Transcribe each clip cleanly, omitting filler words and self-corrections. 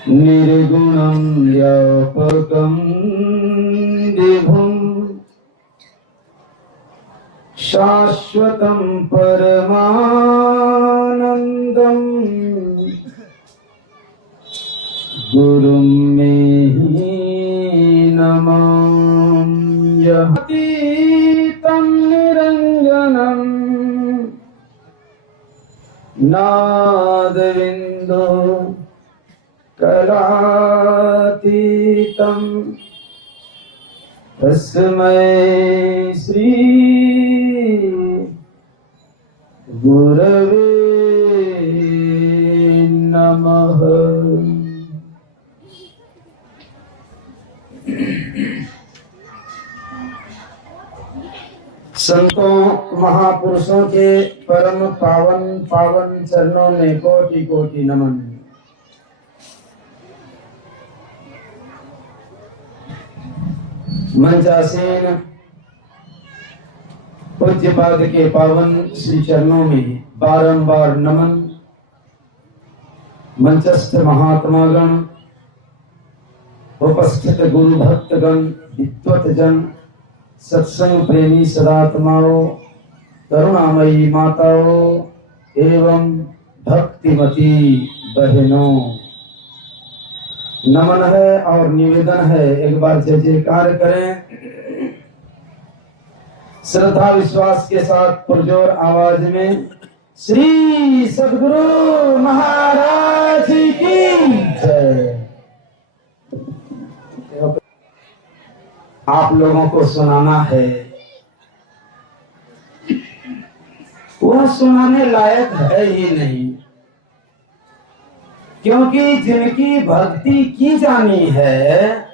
निर्गुणं व्यापकं विभुं शाश्वतं परमानन्दं गुरुं मे नमाम्यहतीतं निरञ्जनं नादविन्दो कलातीतं तस्मै श्री गुरवे नमः। संतों महापुरुषों के परम पावन पावन चरणों में कोटि कोटि नमन। मंचासीन पूज्यपाद के पावन श्री चरणों में बारंबार नमन। मंचस्थ महात्मागण, उपस्थित गुरु भक्तगण, विद्वत जन, सत्संग प्रेमी सदात्माओं, करुणामयी माताओं एवं भक्तिमती बहनों, नमन है और निवेदन है, एक बार जय जयकार करें। श्रद्धा विश्वास के साथ पुरजोर आवाज में श्री सद्गुरु महाराज की जय। आप लोगों को सुनाना है, वह सुनाने लायक है ही नहीं, क्योंकि जिनकी भक्ति की जानी है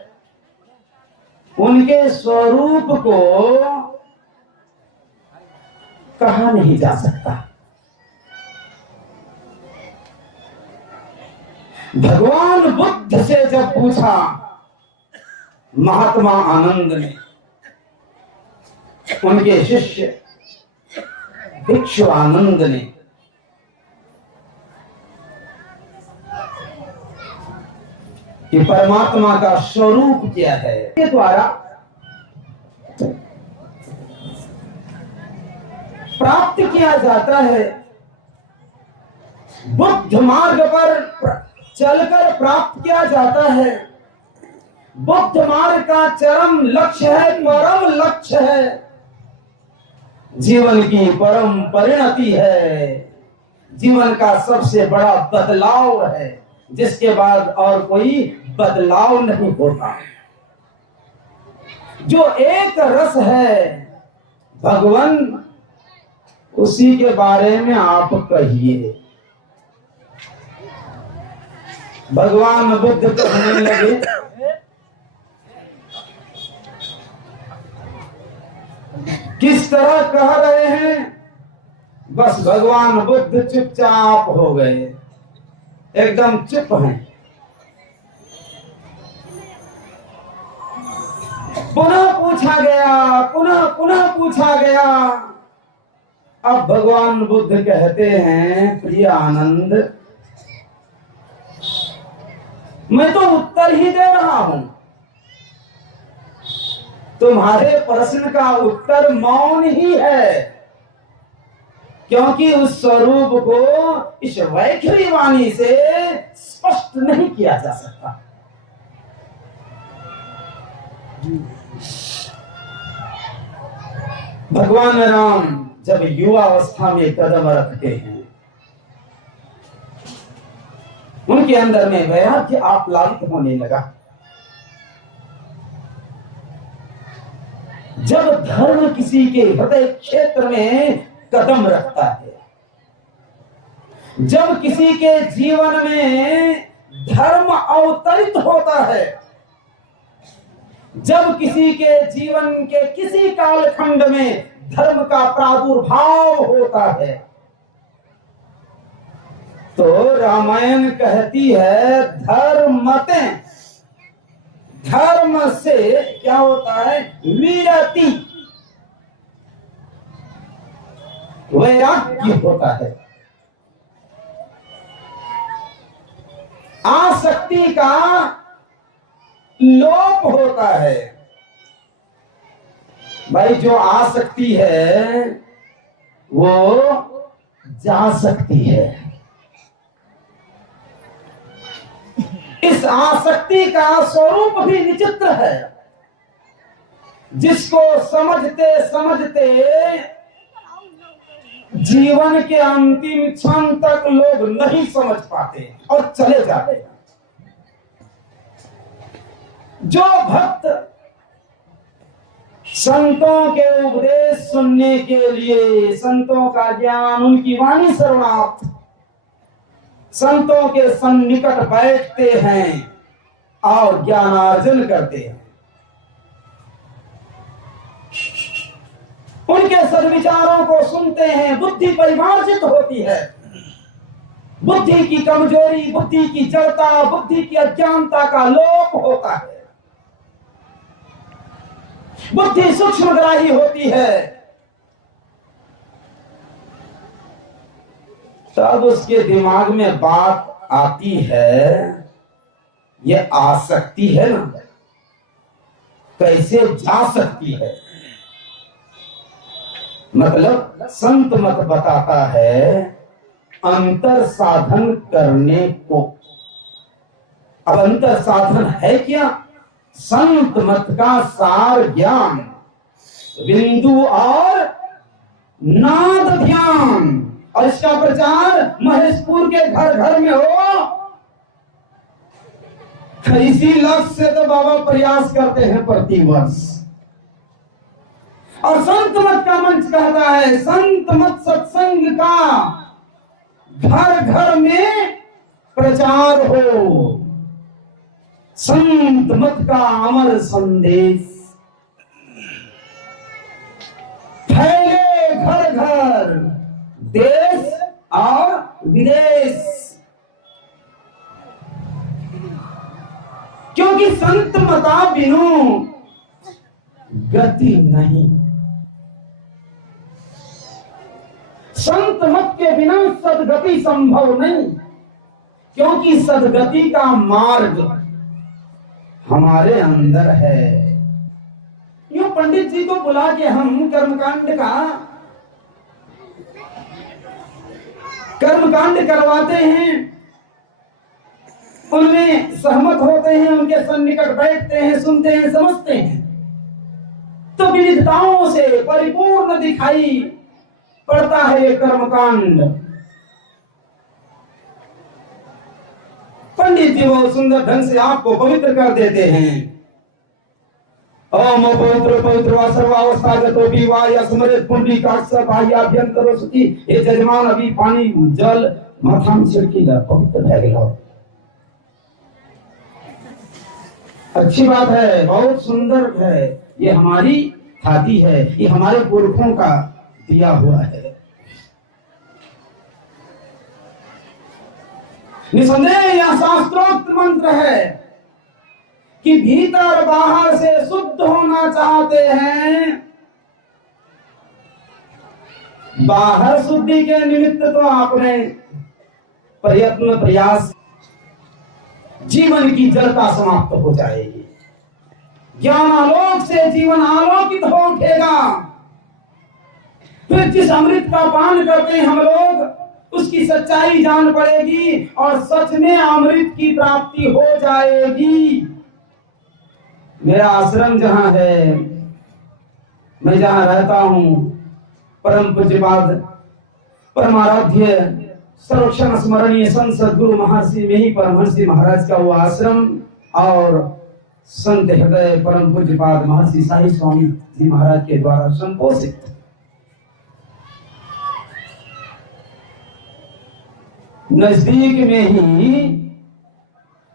उनके स्वरूप को कहा नहीं जा सकता। भगवान बुद्ध से जब पूछा महात्मा आनंद ने, उनके शिष्य भिक्षु आनंद ने, कि परमात्मा का स्वरूप क्या है, के द्वारा प्राप्त किया जाता है। बुद्ध मार्ग पर चलकर प्राप्त किया जाता है। बुद्ध मार्ग का चरम लक्ष्य है, परम लक्ष्य है, जीवन की परम परिणति है, जीवन का सबसे बड़ा बदलाव है, जिसके बाद और कोई बदलाव नहीं होता। जो एक रस है भगवान, उसी के बारे में आप कहिए। भगवान बुद्ध कहने लगे, किस तरह कह रहे हैं? बस भगवान बुद्ध चुपचाप हो गए, एकदम चुप हैं। पुनः पूछा गया, पुनः पूछा गया। अब भगवान बुद्ध कहते हैं, प्रिय आनंद, मैं तो उत्तर ही दे रहा हूं। तुम्हारे प्रश्न का उत्तर मौन ही है, क्योंकि उस स्वरूप को इस वैखरी वाणी से स्पष्ट नहीं किया जा सकता। भगवान राम जब युवा अवस्था में कदम रखते हैं, उनके अंदर में वैराग्य आप्लावित होने लगा। जब धर्म किसी के हृदय क्षेत्र में कदम रखता है, जब किसी के जीवन में धर्म अवतरित होता है, जब किसी के जीवन के किसी कालखंड में धर्म का प्रादुर्भाव होता है, तो रामायण कहती है धर्मते, धर्म से क्या होता है? विरति, वैराग्य होता है। आसक्ति आसक्ति का लोप होता है। भाई जो आसक्ति है वो जा सकती है। इस आसक्ति का स्वरूप भी विचित्र है, जिसको समझते समझते जीवन के अंतिम क्षण तक लोग नहीं समझ पाते और चले जाते हैं। जो भक्त संतों के उपदेश सुनने के लिए, संतों का ज्ञान, उनकी वाणी सर्वनाथ, संतों के सन्निकट बैठते हैं और ज्ञानार्जन करते हैं, उनके सद्विचारों को सुनते हैं, बुद्धि परिमार्जित होती है। बुद्धि की कमजोरी, बुद्धि की जड़ता, बुद्धि की अज्ञानता का लोप होता है। बुद्धि सूक्ष्मग्राही होती है। तब उसके दिमाग में बात आती है, ये आसक्ति है ना, कैसे जा सकती है। मतलब संत मत बताता है अंतर साधन करने को। अब अंतर साधन है क्या? संत मत का सार ज्ञान, बिंदु और नाद ध्यान, और इसका प्रचार महेशपुर के घर घर में हो। इसी लक्ष्य से तो बाबा प्रयास करते हैं प्रतिवर्ष। और संत मत का मंच कहता है संत मत सत्संग का घर घर में प्रचार हो, संत मत का अमर संदेश फैले घर घर, देश और विदेश। क्योंकि संत मता बिनु गति नहीं, संत मत के बिना सदगति संभव नहीं, क्योंकि सदगति का मार्ग हमारे अंदर है। यूं पंडित जी को बुला के हम कर्मकांड करवाते हैं, उनमें सहमत होते हैं, उनके सन्निकट बैठते हैं, सुनते हैं, समझते हैं, तो विविधताओं से परिपूर्ण दिखाई पड़ता है ये कर्मकांड। पंडित जी बहुत सुंदर ढंग से आपको पवित्र कर देते हैं। ओम पवित्र पवित्र वा सर्वावस्थागतो विवाय स्मृत पुंडरीकाक्ष बाह्याभ्यंतरो सुखी। ये जजमान अभी पानी जल माथा में छिड़कीला, पवित्र है गया। अच्छी बात है, बहुत सुंदर है। ये हमारी खादी है, ये हमारे पुरखों का दिया हुआ है। निसंदेह यह शास्त्रोक्त मंत्र है कि भीतर बाहर से शुद्ध होना चाहते हैं। बाहर शुद्धि के निमित्त तो आपने प्रयत्न प्रयास, जीवन की जड़ता समाप्त हो जाएगी, ज्ञान आलोक से जीवन आलोकित हो उठेगा। फिर जिस अमृत का पान करते हैं हम लोग, उसकी सच्चाई जान पड़ेगी और सच में अमृत की प्राप्ति हो जाएगी। मेरा आश्रम जहां है, मैं जहां रहता हूं, परम पूज्यपाद परमाराध्य सर्वक्षण स्मरणीय संत सद्गुरु महर्षि में ही परमहंसी महाराज का वो आश्रम और संत हृदय परम पूज्यपाद महर्षि साई स्वामी जी महाराज के द्वारा संपोषित। नजदीक में ही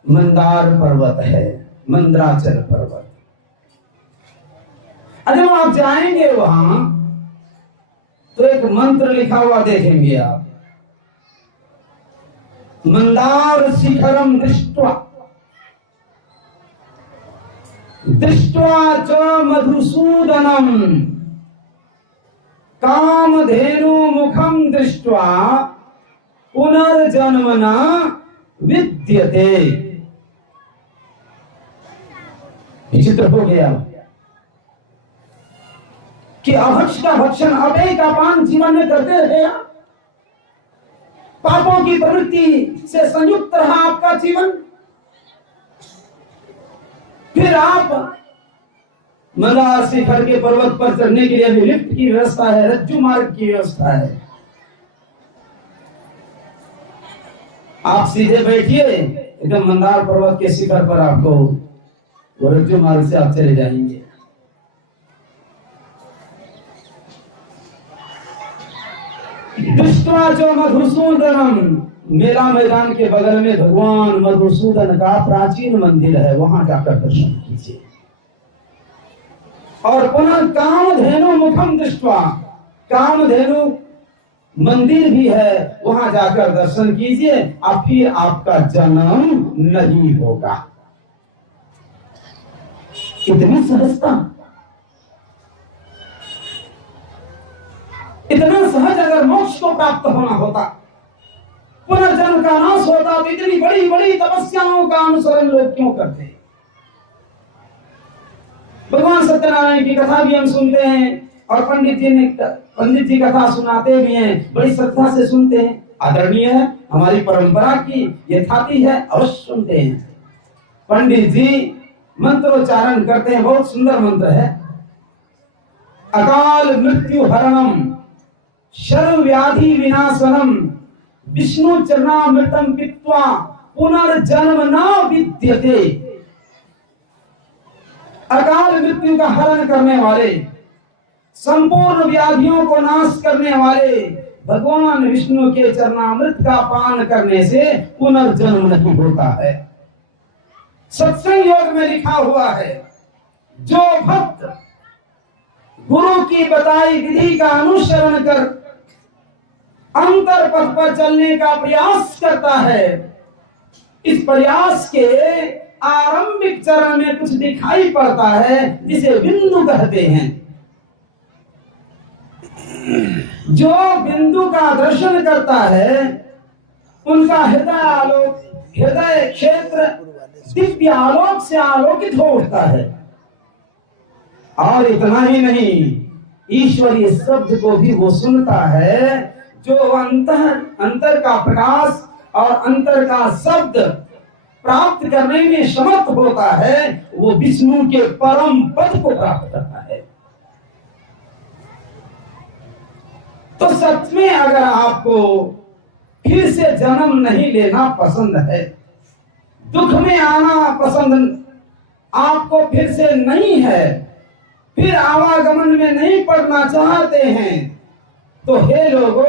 मंदार पर्वत है, मंदराचल पर्वत। जब आप जाएंगे वहां तो एक मंत्र लिखा हुआ देखेंगे आप, मंदार शिखरम दृष्ट्वा दृष्ट्वा च मधुसूदनम कामधेनु मुखम दृष्ट्वा पुनर्जन्म न विद्यते। विचित्र हो गया कि अभक्ष का भक्षण, अपेय का पान जीवन में करते रहे, पापों की प्रवृत्ति से संयुक्त रहा आपका जीवन। फिर आप मंदार शिखर के पर्वत पर चढ़ने के लिए भी लिफ्ट की व्यवस्था है, रज्जू मार्ग की व्यवस्था है। आप सीधे बैठिए, एकदम मंदार पर्वत के शिखर पर आपको वो रज्जू मार्ग से आप चले जाएंगे। दृष्टवा जो मधुसूदनम, मेला मैदान के बगल में भगवान मधुसूदन का प्राचीन मंदिर है, वहां जाकर दर्शन कीजिए। और पुनः कामधेनु मुखम दृष्टवा, कामधेनु मंदिर भी है, वहां जाकर दर्शन कीजिए, और फिर आपका जन्म नहीं होगा। इतनी सहजता, इतना सहज अगर मोक्ष को प्राप्त होना होता, पुनर्जन्म का नाश होता, तो इतनी बड़ी बड़ी तपस्याओं का अनुसरण लोग क्यों करते? भगवान सत्यनारायण की कथा भी हम सुनते हैं, और पंडित जी कथा सुनाते भी हैं, बड़ी श्रद्धा से सुनते हैं, आदरणीय है, हमारी परंपरा की यथाति है, अवश्य सुनते हैं। पंडित जी मंत्रोच्चारण करते हैं, बहुत सुंदर मंत्र है। अकाल मृत्यु हरणम शर्व व्याधि विनाशनम विष्णु चरणामृतम पीत्वा पुनर्जन्म न विद्यते। अकाल मृत्यु का हरण करने वाले, संपूर्ण व्याधियों को नाश करने वाले भगवान विष्णु के चरणामृत का पान करने से पुनर्जन्म नहीं होता है। सत्संग योग में लिखा हुआ है, जो भक्त गुरु की बताई विधि का अनुसरण कर अंतर पथ पर चलने का प्रयास करता है, इस प्रयास के आरंभिक चरण में कुछ दिखाई पड़ता है जिसे बिंदु कहते हैं। जो बिंदु का दर्शन करता है, उनका हृदय आलोक, हृदय क्षेत्र दिव्य आलोक से आलोकित हो उठता है। और इतना ही नहीं, ईश्वरीय शब्द को भी वो सुनता है। जो अंतर का प्रकाश और अंतर का शब्द प्राप्त करने में समर्थ होता है, वो विष्णु के परम पद को प्राप्त करता है। तो सच में अगर आपको फिर से जन्म नहीं लेना पसंद है, दुख में आना पसंद आपको फिर से नहीं है, फिर आवागमन में नहीं पड़ना चाहते हैं, तो हे लोगों,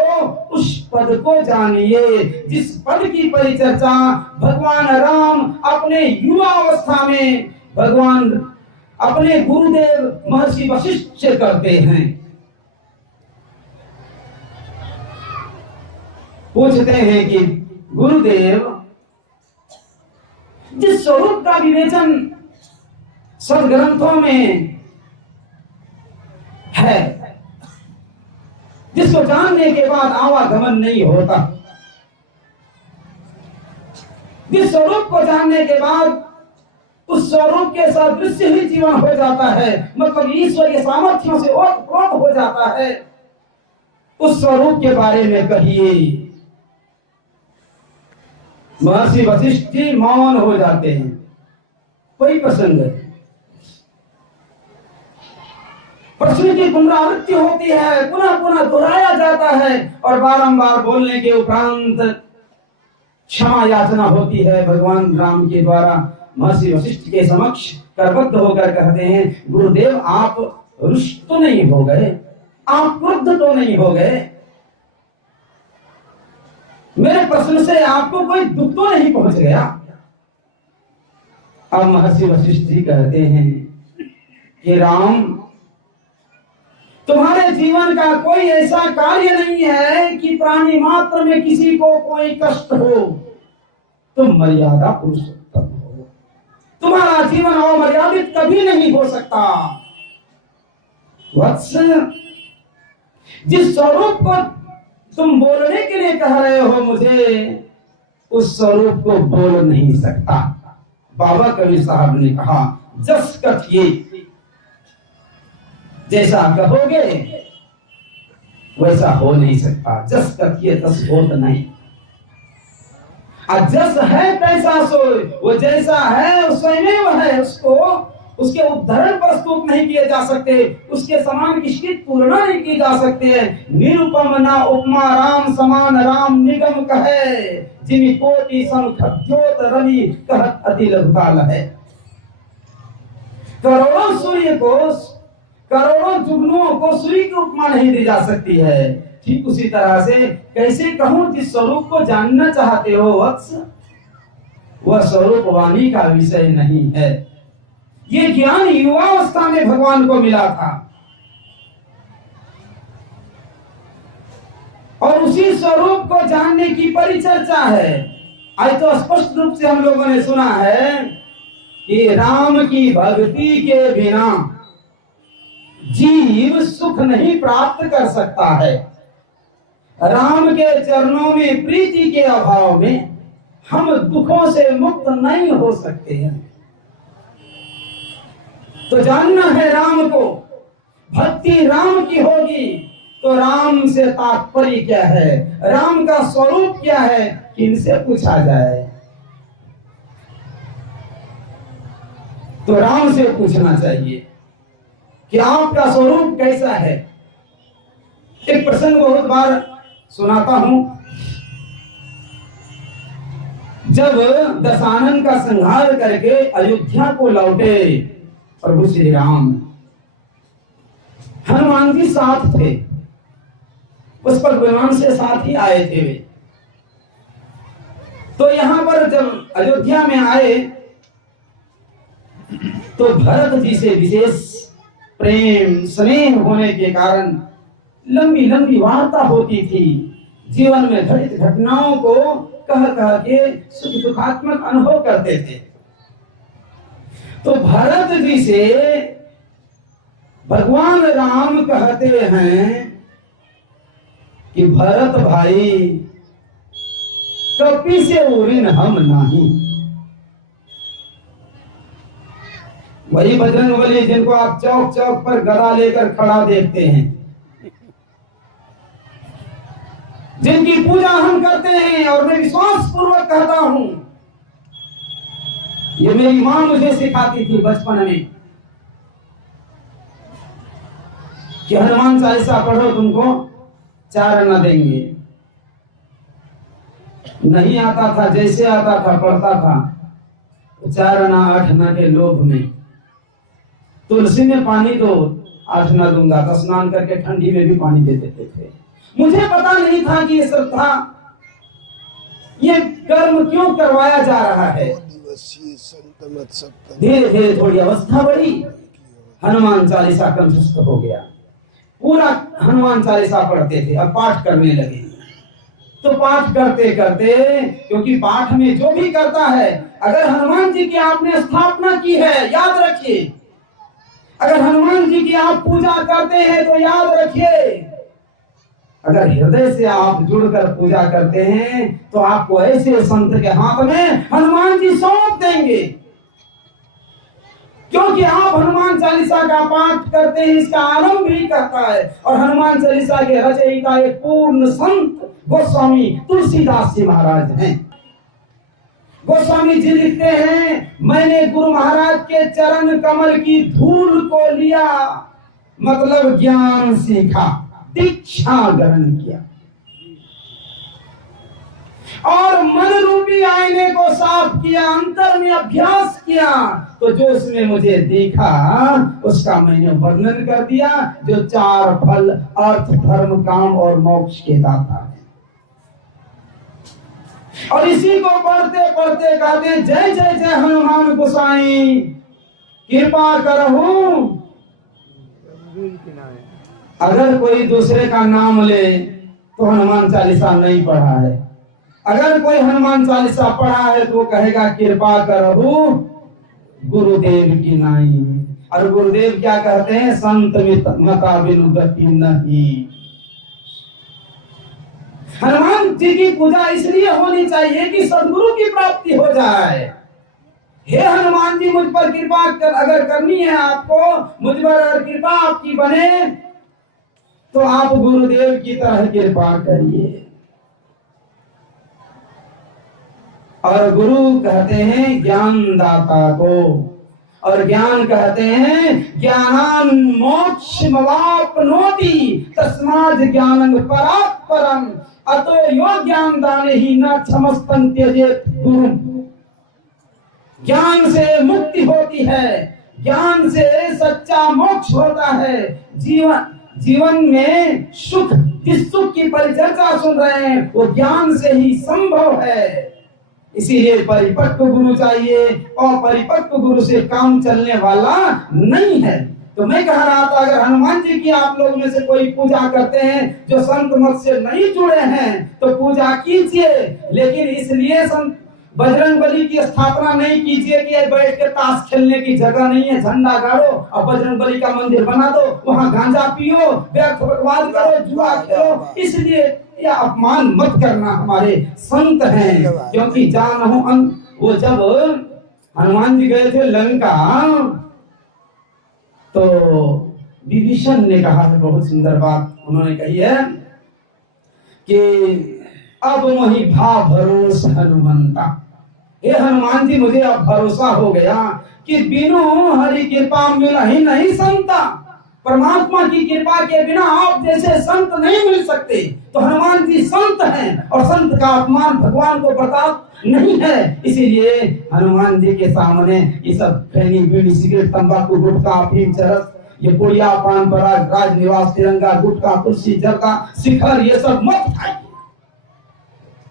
उस पद को जानिए जिस पद की परिचर्चा भगवान राम अपने युवा अवस्था में भगवान अपने गुरुदेव महर्षि वशिष्ठ से करते हैं। पूछते हैं कि गुरुदेव, जिस स्वरूप का विवेचन सदग्रंथों में है, जिसको जानने के बाद आवागमन नहीं होता, जिस स्वरूप को जानने के बाद उस स्वरूप के सदृश्य ही जीवन हो जाता है, मतलब ईश्वरीय सामर्थ्यों से ओतप्रोत हो जाता है, उस स्वरूप के बारे में कहिए। महर्षि वशिष्ठ जी मौन हो जाते हैं। कोई प्रसंग है, प्रश्न की पुनरावृत्ति होती है, पुनः पुनः दोहराया जाता है, और बारंबार बोलने के उपरांत क्षमा याचना होती है भगवान राम के द्वारा। महर्षि वशिष्ठ के समक्ष करबद्ध होकर कहते हैं, गुरुदेव आप रुष्ट तो नहीं हो गए, आप क्रुद्ध तो नहीं हो गए, मेरे प्रश्न से आपको कोई दुख तो नहीं पहुंच गया? अब महर्षि वशिष्ठ जी कहते हैं कि राम, तुम्हारे जीवन का कोई ऐसा कार्य नहीं है कि प्राणी मात्र में किसी को कोई कष्ट हो। तुम मर्यादा पुरुषोत्तम हो, तुम्हारा जीवन अमर्यादित कभी नहीं हो सकता। वत्स, जिस स्वरूप को तुम बोलने के लिए कह रहे हो मुझे, उस स्वरूप को बोल नहीं सकता। बाबा कबीर साहब ने कहा, जस कथिए, जैसा कहोगे वैसा हो नहीं सकता। जस कथिए तस होत नहीं। जस है तैसा सोए, वो जैसा है स्वयं है, उसको उसके उदाहरण प्रस्तुत नहीं किए जा सकते, उसके समान किसकी तुलना नहीं की जा सकती है। निरुपम ना उपमा राम समान, राम निगम कहे जिन कोटि संख ज्योत रवि कहत अति लघुकाल है। करोड़ों सूर्य को, करोड़ों जुगनुओं को सूर्य की उपमा नहीं दी जा सकती है। ठीक उसी तरह से कैसे कहूं जिस स्वरूप को जानना चाहते हो वत्स, वह स्वरूप वाणी का विषय नहीं है। ये ज्ञान युवावस्था में भगवान को मिला था और उसी स्वरूप को जानने की परिचर्चा है। आज तो स्पष्ट रूप से हम लोगों ने सुना है कि राम की भक्ति के बिना जीव सुख नहीं प्राप्त कर सकता है। राम के चरणों में प्रीति के अभाव में हम दुखों से मुक्त नहीं हो सकते हैं। तो जानना है राम को, भक्ति राम की होगी तो राम से तात्पर्य क्या है, राम का स्वरूप क्या है, किनसे पूछा जाए? तो राम से पूछना चाहिए कि आपका स्वरूप कैसा है। एक प्रसंग बहुत बार सुनाता हूं। जब दशानन का संहार करके अयोध्या को लौटे प्रभु श्री राम, हनुमान जी साथ थे, उस पर विमान से साथ ही आए थे वे। तो यहां पर जब अयोध्या में आए तो भरत जी से विशेष प्रेम स्नेह होने के कारण लंबी लंबी वार्ता होती थी। जीवन में घटित घटनाओं को कह कह के सुख दुखात्मक अनुभव करते थे। तो भरत जी से भगवान राम कहते हैं कि भरत भाई कपि से उरिन हम नहीं। वही बजरंगबली जिनको आप चौक चौक पर गदा लेकर खड़ा देखते हैं, जिनकी पूजा हम करते हैं, और मैं विश्वास पूर्वक कहता हूं, ये मेरी मां मुझे सिखाती थी बचपन में कि हनुमान चालीसा पढ़ो तुमको 4 अन्ना देंगे। नहीं आता था, जैसे आता था पढ़ता था, 4 अन्ना 8 अन्ना के लोभ में तुलसी में पानी दो 8 अन्ना दूंगा, तो स्नान करके ठंडी में भी पानी दे देते थे। मुझे पता नहीं था कि ये श्रद्धा, ये कर्म क्यों करवाया जा रहा है। धीरे धीरे थोड़ी अवस्था बढ़ी, हनुमान चालीसा कंठस्थ हो गया, पूरा हनुमान चालीसा पढ़ते थे। अब पाठ करने लगे, तो पाठ करते करते, क्योंकि पाठ में जो भी करता है, अगर हनुमान जी की आपने स्थापना की है, याद रखिए, अगर हनुमान जी की आप पूजा करते हैं तो याद रखिए, अगर हृदय से आप जुड़कर पूजा करते हैं तो आपको ऐसे संत के हाथ में हनुमान जी सौंप देंगे। क्योंकि आप हनुमान चालीसा का पाठ करते हैं, इसका आरंभ भी करता है। और हनुमान चालीसा के रचयिता एक पूर्ण संत गोस्वामी तुलसीदास जी महाराज हैं। गोस्वामी जी लिखते हैं, मैंने गुरु महाराज के चरण कमल की धूल को लिया, मतलब ज्ञान सीखा, दीक्षा ग्रहण किया, और मन रूपी आईने को साफ किया, अंतर में अभ्यास किया, तो जो उसने मुझे देखा उसका मैंने वर्णन कर दिया, जो 4 फल अर्थ धर्म काम और मोक्ष के दाता है। और इसी को पढ़ते पढ़ते कहते, जय जय जय हनुमान गोसाई कृपा करहूं। अगर कोई दूसरे का नाम ले तो हनुमान चालीसा नहीं पढ़ा है, अगर कोई हनुमान चालीसा पढ़ा है तो वो कहेगा कृपा करहु गुरुदेव की नाई। और गुरुदेव क्या कहते हैं, संत मता बिनु गति नहीं। हनुमान जी की पूजा इसलिए होनी चाहिए कि सदगुरु की प्राप्ति हो जाए। हे हनुमान जी, मुझ पर कृपा अगर करनी है आपको, मुझ पर अगर कृपा आपकी बने तो आप गुरुदेव की तरह कृपा करिए। और गुरु कहते हैं ज्ञानदाता को, और ज्ञान कहते हैं ज्ञानान मोक्षमवाप्नोति तस्माद् ज्ञानं परात् परम् अतो यो ज्ञानदाने ही न क्षमस्तं त्यजेत् गुरु। ज्ञान से मुक्ति होती है, ज्ञान से सच्चा मोक्ष होता है। जीवन में सुख, जिस सुख की परिचर्चा सुन रहे हैं वो ज्ञान से ही संभव है। इसीलिए परिपक्व गुरु चाहिए, और परिपक्व गुरु से काम चलने वाला नहीं है। तो मैं कह रहा था, अगर हनुमान जी की आप लोग में से कोई पूजा करते हैं जो संत मत से नहीं जुड़े हैं तो पूजा कीजिए, लेकिन इसलिए संत बजरंग बली की स्थापना नहीं कीजिए कि बैठ के ताश खेलने की जगह नहीं है, झंडा गाड़ो और बजरंग बली का मंदिर बना दो, वहां गांजा पियो, व्यर्थ बकवास करो, जुआ खेलो। इसलिए यह अपमान मत करना, हमारे संत हैं। क्योंकि जानहु वो जब हनुमान जी गए थे लंका तो विभीषण ने कहा है, बहुत सुंदर बात उन्होंने कही है कि अब मोहि भा भरोस हनुमंता। हे हनुमान जी, मुझे अब भरोसा हो गया कि बिनु हरि कृपा मिल ही नहीं संता। परमात्मा की कृपा के बिना आप जैसे संत नहीं मिल सकते। तो हनुमान जी संत हैं, और संत का अपमान भगवान को बर्दाश्त नहीं है। इसीलिए हनुमान जी के सामने ये सब खैनी, बीड़ी, सिगरेट, तंबाकू, गुटखा, अफीम, चरस, ये पुड़िया, पान, पराग, राज निवास, तिरंगा, गुटखा, तुलसी, जर्दा, शिखर, ये सब मत खाइए।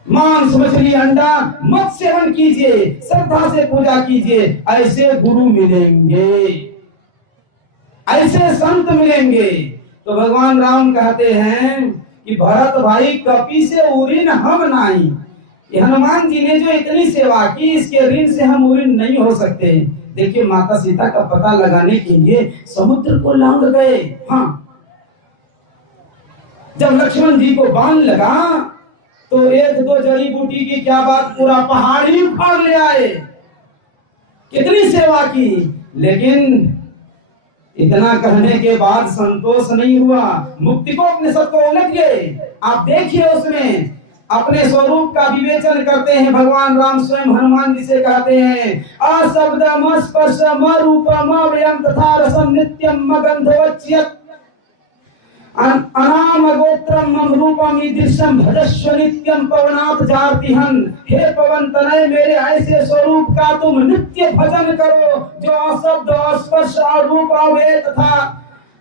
मांस, मछली, अंडा मत सेवन कीजिए, श्रद्धा से पूजा कीजिए। ऐसे गुरु मिलेंगे, ऐसे संत मिलेंगे। तो भगवान राम कहते हैं कि भरत भाई कपि से उरीन हम नाही। हनुमान जी ने जो इतनी सेवा की, इसके ऋण से हम उरीन नहीं हो सकते। देखिए, माता सीता का पता लगाने के लिए समुद्र को लांग गए। हाँ, जब लक्ष्मण जी को बाण लगा तो एक दो जड़ी बूटी की क्या बात, पूरा पहाड़ ही उखाड़ ले आए। कितनी सेवा की, लेकिन इतना कहने के बाद संतोष नहीं हुआ। मुक्ति को अपने सब को उलट गए। आप देखिए, उसमें अपने स्वरूप का विवेचन करते हैं। भगवान राम स्वयं हनुमान जी से कहते हैं, अशब्दम स्पर्शम रूपम अव्ययम तथा रसम नित्यम गंधवच्यत अनाम गोत्रम रूपम ईदृशम भजस्व नित्यम पवनाथ जातिहन। हे पवन तनय, मेरे ऐसे स्वरूप का तुम नित्य भजन करो जो अशब्द, स्पर्श और रूप अव्यय तथा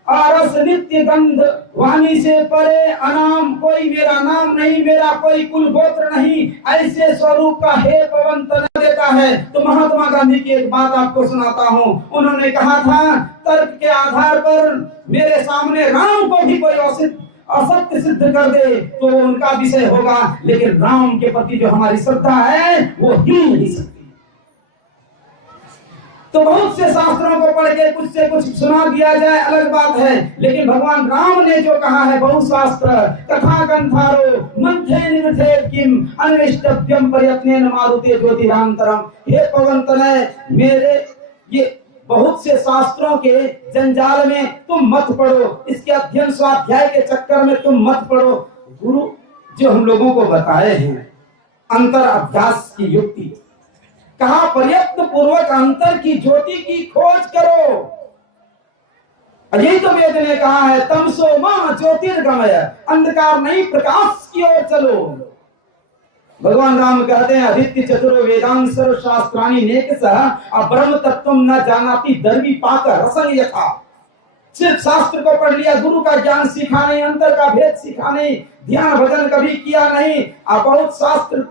रस नित्य गंध वाणी से परे, अनाम, कोई मेरा नाम नहीं, मेरा कोई कुल गोत्र नहीं, ऐसे स्वरूप का हे पवन तनय देता है। तो महात्मा गांधी की एक बात आपको सुनाता हूँ। उन्होंने कहा था, तर्क के आधार पर मेरे सामने राम को भी कोई असत्य सिद्ध कर दे तो उनका विषय होगा, लेकिन राम के प्रति जो हमारी श्रद्धा है वो हिल नहीं सकती। तो बहुत से शास्त्रों को पढ़ के कुछ से कुछ सुना दिया जाए अलग बात है, लेकिन भगवान राम ने जो कहा है, बहुशास्त्र कथा कंथारो मध्य निमिथे किम अनिष्टभ्यम प्रयत्नेन मारुते ज्योतिरांतरम। हे पवन तनय, मेरे ये बहुत से शास्त्रों के जंजाल में तुम मत पड़ो, इसके अध्ययन स्वाध्याय के चक्कर में तुम मत पड़ो। गुरु जो हम लोगों को बताए हैं अंतर अभ्यास की युक्ति, कहा प्रयत्न पूर्वक अंतर की ज्योति की खोज करो। यही तो वेद ने कहा है, तमसो मां ज्योतिर्गमय, अंधकार नहीं प्रकाश की ओर चलो। भगवान राम कहते हैं, आदित्य चतुरो वेदांत सर्व शास्त्राणि नेकसः ब्रह्म तत्वम न जानाति दर्वी पाक रसं यथा। सिर्फ शास्त्र को पढ़ लिया, गुरु का ज्ञान सीखा नहीं, अंतर का भेद सीखा नहीं, ध्यान भजन कभी किया नहीं। आप बहुत शास्त्र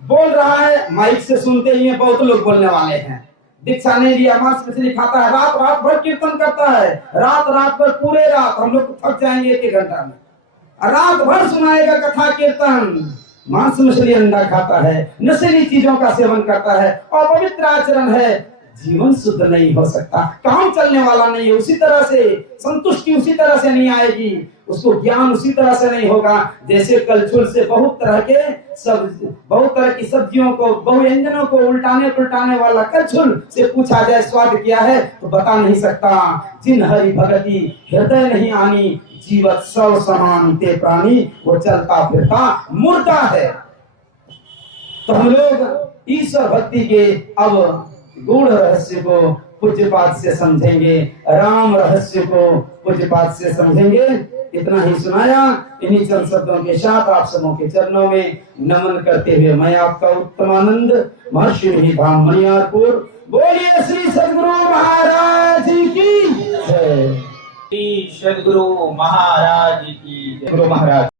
बोल रहा है, माइक से सुनते ही हैं, बहुत लोग बोलने वाले हैं। दीक्षा नहीं लिया, मांस मछली खाता है, रात रात भर कीर्तन करता है, रात रात भर पूरे रात, हम लोग थक जाएंगे एक घंटा में, रात भर सुनाएगा कथा कीर्तन, मांस मछली अंडा खाता है, नशीली चीजों का सेवन करता है, अपवित्र आचरण है, जीवन शुद्ध नहीं हो सकता, काम चलने वाला नहीं है। उसी तरह से संतुष्टि उसी तरह से नहीं आएगी। उसको ज्ञान उसी तरह से नहीं होगा जैसे कलछुल से बहुत तरह की सब्जियों को, बहुव्यंजनों को उल्टाने पुलटाने वाला कलछुल से पूछा जाए स्वाद क्या है तो बता नहीं सकता। जिन हरि भगति हृदय नहीं आनी, जीवत सब समान ते प्राणी, वो चलता फिरता मुर्दा है। तो हम लोग ईश्वर भक्ति के अब गूढ़ रहस्य को पूज्यपाद से समझेंगे, राम रहस्य को पूज्यपाद से समझेंगे। इतना ही सुनाया। इन्हीं चंद शब्दों के साथ आप सबों के चरणों में नमन करते हुए मैं आपका उत्तमानंद महर्षि धाम मनियारपुर, बोलिए श्री सद्गुरु महाराज की जय। श्री सद्गुरु महाराज की जय। गुरु महाराज।